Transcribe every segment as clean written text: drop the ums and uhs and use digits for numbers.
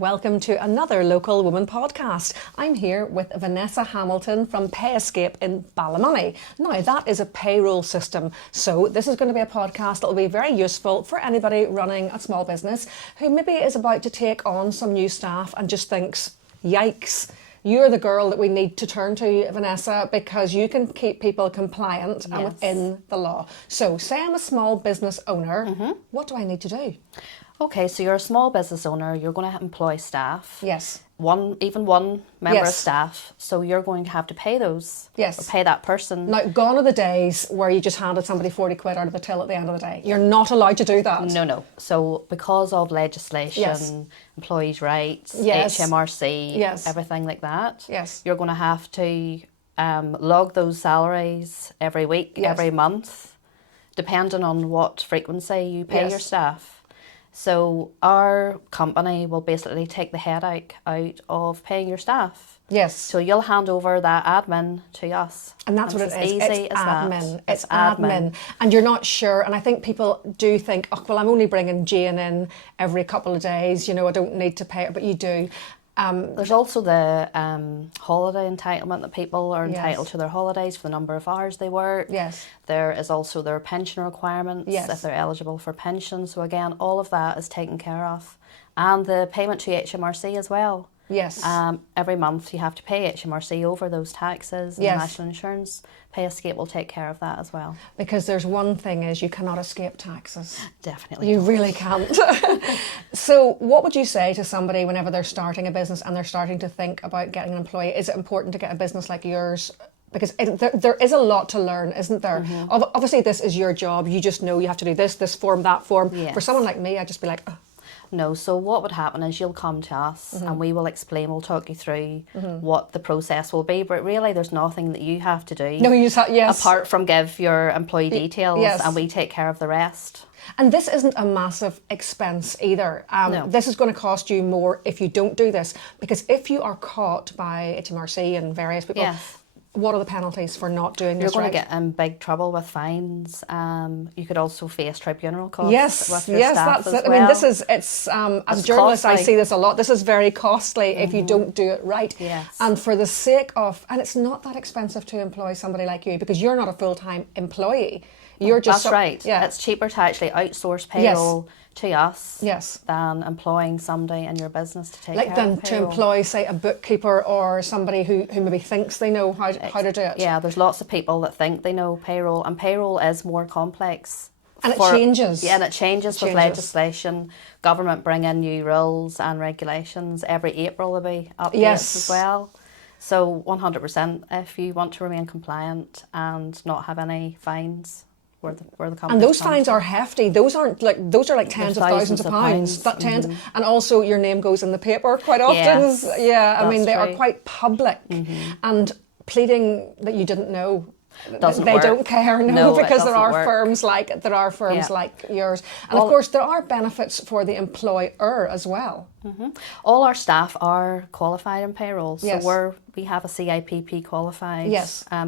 welcome to another Local Woman podcast. I'm here with Vanessa Hamilton from Payescape in Ballymoney. Now, that is a payroll system, so this is going to be a podcast that will be very useful for anybody running a small business who maybe is about to take on some new staff and just thinks, yikes, you're the girl that we need to turn to, Vanessa, because you can keep people compliant and within the law. So say I'm a small business owner, what do I need to do? Okay, so you're a small business owner, you're going to employ staff. Yes. Even one member of staff, so you're going to have to pay those. Yes. Or pay that person. Now, gone are the days where you just handed somebody 40 quid out of the till at the end of the day. You're not allowed to do that. No. So because of legislation, employees' rights, HMRC, everything like that, you're going to have to log those salaries every week, every month, depending on what frequency you pay your staff. So our company will basically take the headache out of paying your staff. Yes. So you'll hand over that admin to us. And that's what it is. Easy it's as admin. That. It's admin. And you're not sure. And I think people do think, oh, well, I'm only bringing Jane in every couple of days. You know, I don't need to pay her, but you do. There's also the holiday entitlement that people are entitled to their holidays for the number of hours they work. Yes. There is also their pension requirements if they're eligible for pension. So again, all of that is taken care of. And the payment to HMRC as well. Yes. Every month you have to pay HMRC over those taxes and national insurance. Payescape will take care of that as well. Because there's one thing is you cannot escape taxes. Definitely. You really can't. So what would you say to somebody whenever they're starting a business and they're starting to think about getting an employee? Is it important to get a business like yours? Because there is a lot to learn, isn't there? Obviously, this is your job. You just know you have to do this form, that form. Yes. For someone like me, I'd just be like, oh. No, so what would happen is you'll come to us and we will explain, we'll talk you through what the process will be, but really there's nothing that you have to do. No, you just apart from give your employee details and we take care of the rest. And this isn't a massive expense either. No. This is going to cost you more if you don't do this, because if you are caught by HMRC and various people, what are the penalties for not doing this? You're going to get in big trouble with fines. You could also face tribunal costs. Yes, with your staff that's as it. Well. I mean, as a journalist, I see this a lot. This is very costly if you don't do it right. Yes. And for the sake of, and it's not that expensive to employ somebody like you because you're not a full-time employee. You're just that's right. Yeah. It's cheaper to actually outsource payroll to us than employing somebody in your business to take care of payroll. To employ, say, a bookkeeper or somebody who maybe thinks they know how to do it. Yeah, there's lots of people that think they know payroll, and payroll is more complex. And it changes. Yeah, and it changes with legislation. Government bring in new rules and regulations. Every April there'll be updates as well. So 100% if you want to remain compliant and not have any fines, where the company. And those fines are hefty. Those are like tens of thousands of pounds. And also your name goes in the paper quite often. Yes, I mean they are quite public. And pleading that you didn't know. They don't care, because there are firms like yours, and of course there are benefits for the employer as well. All our staff are qualified in payroll, so we have a CIPP qualified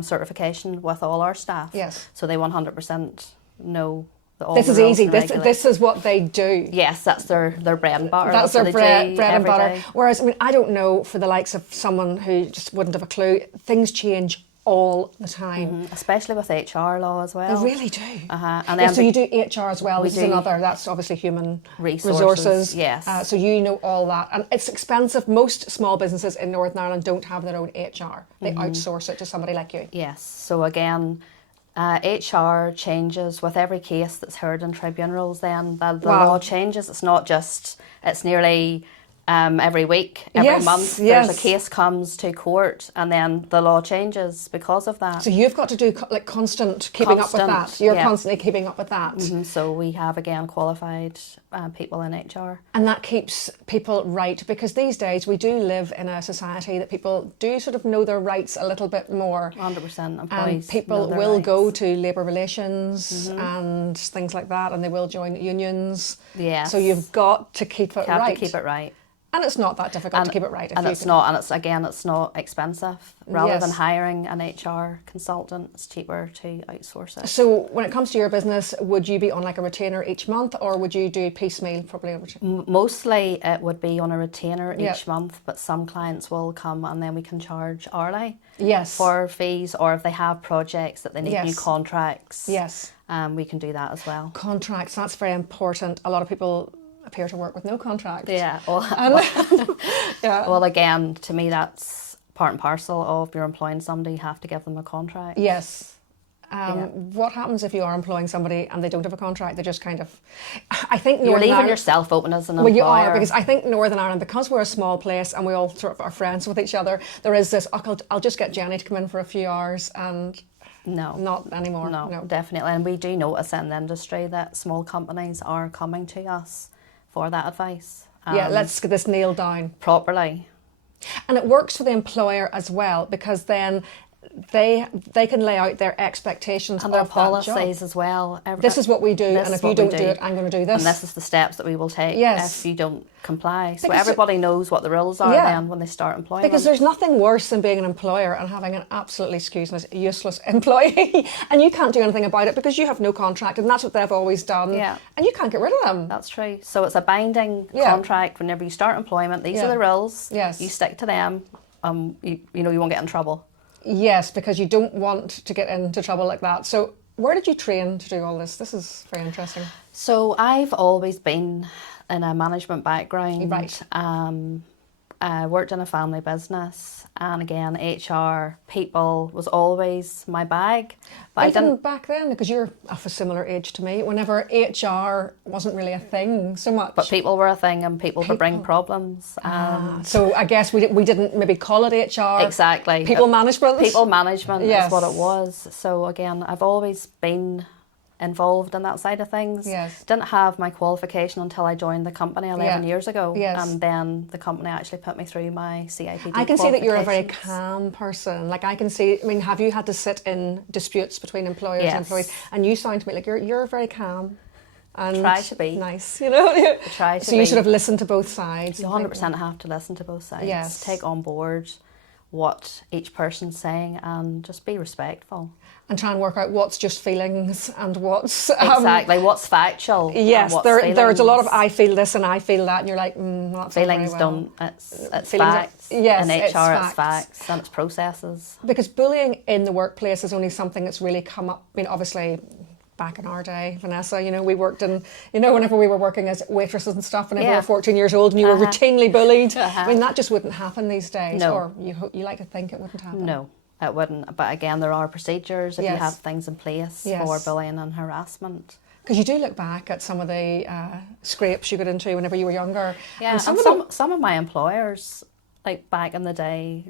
certification with all our staff. Yes, so they 100% know. This is easy. This is what they do. Yes, that's their bread and butter. That's their bread and butter. Whereas, I mean, I don't know for the likes of someone who just wouldn't have a clue. Things change all the time, especially with HR law as well. They really do. And then so you do HR as well. This is another. That's obviously human resources. Yes. So you know all that, and it's expensive. Most small businesses in Northern Ireland don't have their own HR. They outsource it to somebody like you. Yes. So again, HR changes with every case that's heard in tribunals. Then the law changes. It's not just. It's nearly. Every week, every month, there's a case comes to court, and then the law changes because of that. So you've got to do constant keeping up with that. You're constantly keeping up with that. So we have again qualified people in HR, and that keeps people right, because these days we do live in a society that people do sort of know their rights a little bit more. 100% employees. People will go to labour relations and things like that, and they will join unions. Yeah. So you've got to keep it right. To keep it right. And it's not that difficult to keep it right. It's not expensive. Rather than hiring an HR consultant, it's cheaper to outsource it. So when it comes to your business, would you be on like a retainer each month, or would you do piecemeal probably over time? Mostly it would be on a retainer each month, but some clients will come and then we can charge hourly for fees, or if they have projects that they need new contracts, we can do that as well. Contracts, that's very important. A lot of people appear to work with no contract. Well, again, to me, that's part and parcel of you're employing somebody. You have to give them a contract. Yes. What happens if you are employing somebody and they don't have a contract? They just kind of, I think you're leaving yourself open as an employer. Well, you are, because I think Northern Ireland, because we're a small place and we all sort of are friends with each other, there is this, I'll just get Jenny to come in for a few hours, and no, not anymore. No, definitely. And we do notice in the industry that small companies are coming to us for that advice. Let's get this nailed down properly. And it works for the employer as well, because then they can lay out their expectations and their policies as well. This is what we do, and if you don't do it, I'm going to do this. And this is the steps that we will take if you don't comply. So everybody knows what the rules are then when they start employment. Because there's nothing worse than being an employer and having an absolutely, useless employee, and you can't do anything about it because you have no contract, and that's what they've always done. And you can't get rid of them. That's true. So it's a binding contract whenever you start employment. These are the rules. You stick to them. You won't get in trouble. Yes, because you don't want to get into trouble like that. So where did you train to do all this? This is very interesting. So I've always been in a management background. Right. I worked in a family business, and again, HR, people was always my bag. But even I didn't back then, because you're of a similar age to me, whenever HR wasn't really a thing so much. But people were a thing, and people would bring problems. So I guess we didn't maybe call it HR. Exactly. People management. People management is what it was. So again, I've always been involved in that side of things. Didn't have my qualification until I joined the company 11 years ago. And then the company actually put me through my CIPD. I can see that you're a very calm person. Like I can see, have you had to sit in disputes between employers and employees? And you sound to me like you're very calm. And try to be. Nice, Try to so you should have listened to both sides. You 100% have to listen to both sides. Take on board what each person's saying and just be respectful. And try and work out what's just feelings and what's... what's factual. Yes, there's a lot of I feel this and I feel that, and you're like, that's feelings don't, it's facts. In HR, it's facts and it's processes. Because bullying in the workplace is only something that's really come up, obviously... Back in our day, Vanessa, we worked in, whenever we were working as waitresses and stuff, whenever we were 14 years old and you were routinely bullied, that just wouldn't happen these days. No. Or you like to think it wouldn't happen. No, it wouldn't. But again, there are procedures if you have things in place for bullying and harassment. Because you do look back at some of the scrapes you got into whenever you were younger. Yeah, and some of my employers, like back in the day,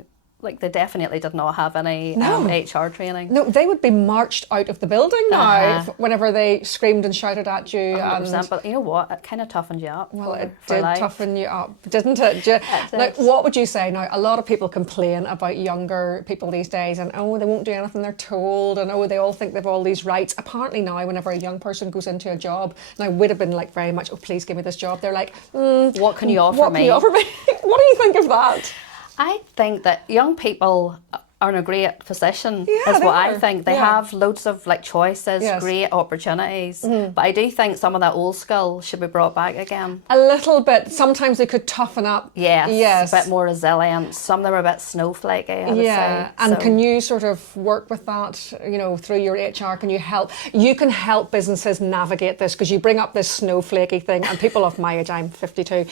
like they definitely did not have any HR training. No, they would be marched out of the building now whenever they screamed and shouted at you. 100%, but you know what? It kind of toughened you up. Well, it did toughen you up, didn't it? Like, what would you say now? A lot of people complain about younger people these days, and they won't do anything they're told, and they all think they've all these rights. Apparently now, whenever a young person goes into a job, now would have been like very much, please give me this job. They're like, what can you offer me? What do you think of that? I think that young people are in a great position, is what I think. They have loads of choices, great opportunities. But I do think some of that old school should be brought back again. A little bit. Sometimes they could toughen up. Yes. A bit more resilient. Some of them are a bit snowflakey, I would say. And can you sort of work with that, through your HR? Can you help? You can help businesses navigate this, because you bring up this snowflakey thing, and people of my age, I'm 52,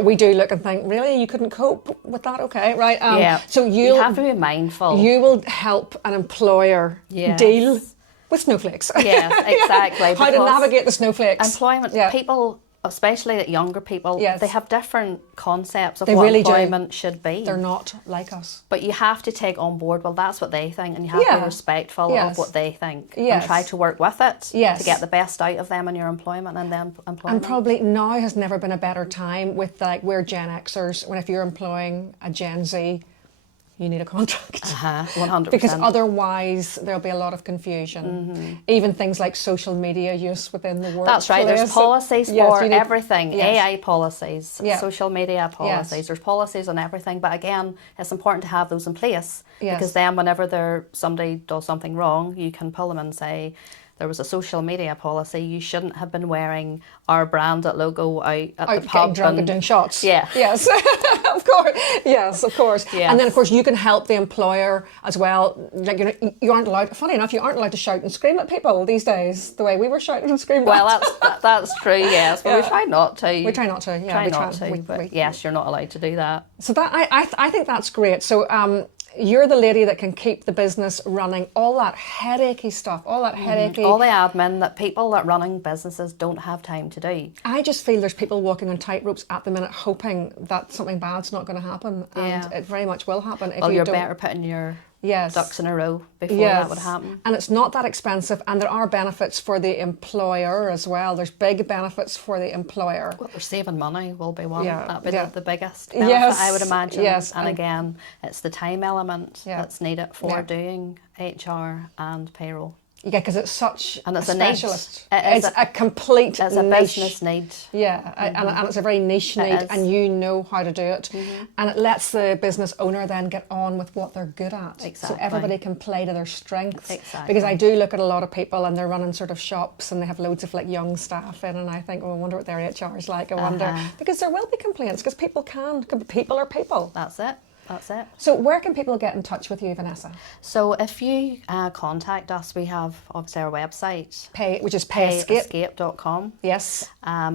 we do look and think, really? You couldn't cope with that? Okay, right. So you have to be mindful. You will help an employer deal with snowflakes. Yes, exactly. How to navigate the snowflakes. Employment, people, especially younger people, they have different concepts of what really employment should be. They're not like us. But you have to take on board, that's what they think, and you have to be respectful of what they think and try to work with it to get the best out of them in your employment and then employment. And probably now has never been a better time with we're Gen Xers, if you're employing a Gen Z, you need a contract. 100%. Because otherwise there'll be a lot of confusion. Even things like social media use within the workplace. That's right. There's policies for everything. Yes. AI policies, social media policies. There's policies on everything. But again, it's important to have those in place because then whenever somebody does something wrong, you can pull them and say, there was a social media policy. You shouldn't have been wearing our branded logo out at the pub. Getting drunk and doing shots. Yeah. Yes, of course. Yes, of course. Yes. And then, of course, you can help the employer as well. Like, you aren't allowed, funny enough, you aren't allowed to shout and scream at people these days, the way we were shouting and screaming. Well, that's true, yes. But we try not to. We try not to, yeah. Try not to, but yes, you're not allowed to do that. So that I think that's great. So, you're the lady that can keep the business running, all that headachy stuff, all that headachy... all the admin that people that running businesses don't have time to do. I just feel there's people walking on tightropes at the minute hoping that something bad's not going to happen, and it very much will happen. If you're better putting your ducks in a row before that would happen. And it's not that expensive, and there are benefits for the employer as well. There's big benefits for the employer. Well, they're saving money will be one. That'd be the biggest benefit, I would imagine. Yes. And again, it's the time element that's needed for doing HR and payroll. Yeah, because it's such and it's a specialist. It's a complete It's a niche. Business need. Yeah, and it's a very niche need, and you know how to do it. And it lets the business owner then get on with what they're good at. Exactly. So everybody can play to their strengths. Exactly. Because I do look at a lot of people and they're running sort of shops and they have loads of like young staff in, and I think, oh, I wonder what their HR is like. I wonder. Because there will be complaints, because people are people. That's it. That's it. So where can people get in touch with you, Vanessa? So if you contact us, we have obviously our website. Which is Payescape. Payescape.com. Yes.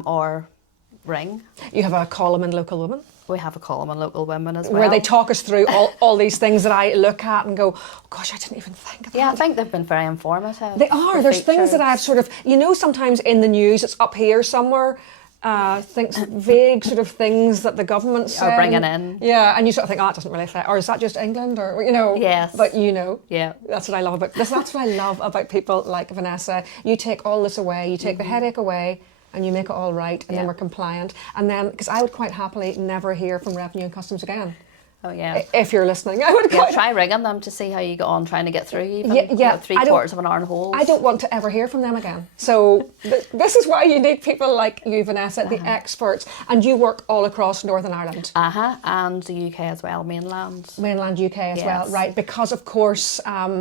Or ring. You have a column in Local Women. We have a column on Local Women as well. Where they talk us through all these things that I look at and go, oh, gosh, I didn't even think of that. Yeah, I think they've been very informative. They are. There's things that I've sort of, sometimes in the news, it's up here somewhere, vague sort of things that the government said. Or bringing in. Yeah, and you sort of think, oh, it doesn't really affect, or is that just England, or, Yes. But Yeah. That's what I love about this. That's what I love about people like Vanessa. You take all this away, you take the headache away, and you make it all right, and then we're compliant. And then, because I would quite happily never hear from Revenue and Customs again. Oh, yeah. If you're listening, I would try ringing them to see how you get on trying to get through even. Yeah. 3/4 of an hour in hold. I don't want to ever hear from them again. So this is why you need people like you, Vanessa, the experts. And you work all across Northern Ireland. And the UK as well, mainland. Mainland UK as well, right. Because, of course,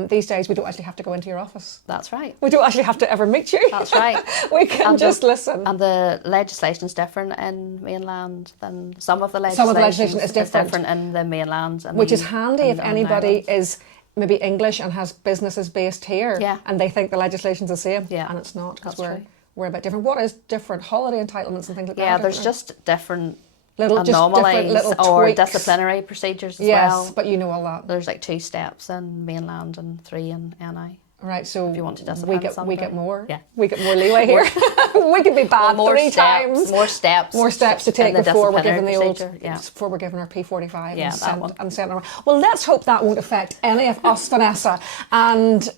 these days we don't actually have to go into your office. That's right. We don't actually have to ever meet you. That's right. We can just listen. And the legislation is different in mainland than some of the legislation. Some of the legislation is different in the mainland. Which is handy if anybody is maybe English and has businesses based here and they think the legislation's the same. Yeah. And it's not, because we're a bit different. What is different? Holiday entitlements and things like that? Yeah, there's just different anomalies or disciplinary procedures as well. Yes, but you know all that. There's like 2 steps in mainland and 3 in NI. Right, so if you want to discipline we get more. Yeah. We get more leeway here. We could be bad more 3 steps, times. More steps to take before we're given the old yeah. before we're given our P45 and sent around. Well, let's hope that won't affect any of us, Vanessa. And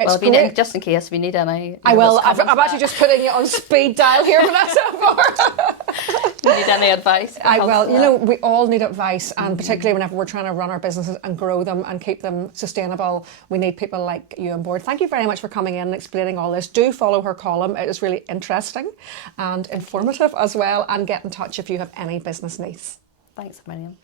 well, if you need, just in case if you need any, I will. I'm actually just putting it on speed dial here, Vanessa. You need any advice? I will. We all need advice, and particularly whenever we're trying to run our businesses and grow them and keep them sustainable, we need people like you on board. Thank you very much for coming in and explaining all this. Do follow her column; it is really interesting and informative as well. And get in touch if you have any business needs. Thanks a million.